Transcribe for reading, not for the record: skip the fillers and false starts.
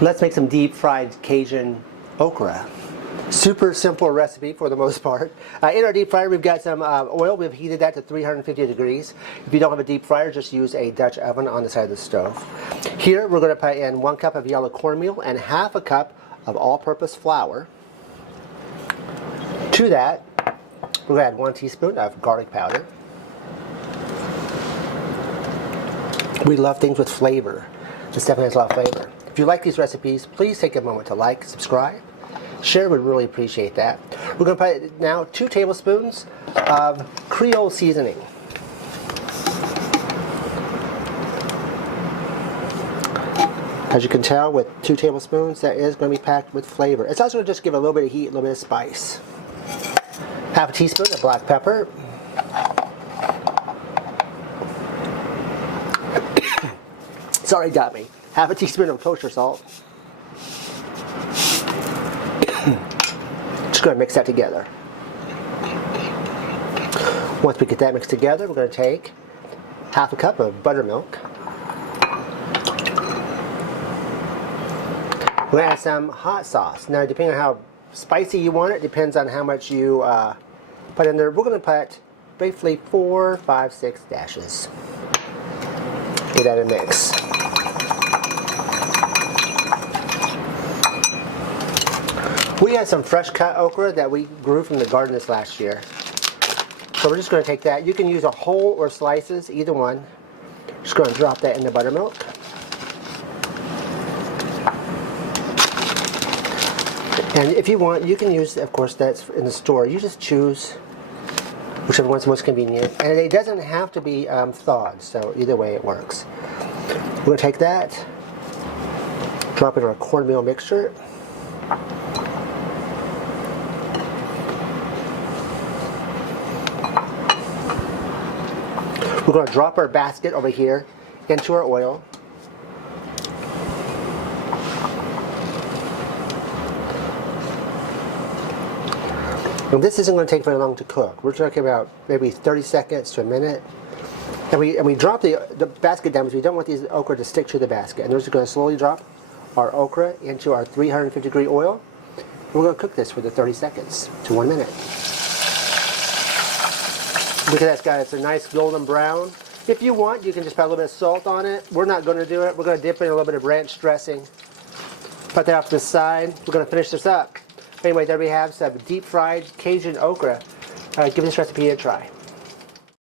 Let's make some deep fried Cajun okra. Super simple recipe for the most part. In our deep fryer, we've got some oil. We've heated that to 350 degrees. If you don't have a deep fryer, just use a Dutch oven on the side of the stove. Here, we're going to put in 1 cup of yellow cornmeal and half a cup of all-purpose flour. To that, we're going to add 1 teaspoon of garlic powder. We love things with flavor. This definitely has a lot of flavor. If you like these recipes, please take a moment to like, subscribe, share. We'd really appreciate that. We're going to put now 2 tablespoons of creole seasoning. As you can tell, with 2 tablespoons, that is going to be packed with flavor. It's also going to just give a little bit of heat, a little bit of spice. Half a teaspoon of black pepper. Sorry, got me. Half a teaspoon of kosher salt. Just going to mix that together. Once we get that mixed together, we're going to take half a cup of buttermilk. We're going to add some hot sauce. Now, depending on how spicy you want it, depends on how much you put in there. We're going to put briefly 4, 5, 6 dashes. Give that a mix. We had some fresh cut okra that we grew from the garden this last year. So we're just going to take that. You can use a whole or slices, either one. Just going to drop that in the buttermilk. And if you want, you can use, of course, that's in the store. You just choose whichever one's most convenient. And it doesn't have to be thawed, so either way it works. We're going to take that, drop it in our cornmeal mixture. We're going to drop our basket over here into our oil. And this isn't going to take very long to cook. We're talking about maybe 30 seconds to a minute. And we drop the basket down because we don't want these okra to stick to the basket. And we're just going to slowly drop our okra into our 350 degree oil. And we're going to cook this for the 30 seconds to 1 minute. Look at that, guys. It's a nice golden brown. If you want, you can just put a little bit of salt on it. We're not going to do it. We're going to dip it in a little bit of ranch dressing. Put that off to the side. We're going to finish this up. Anyway, there we have some deep fried Cajun okra. Give this recipe a try.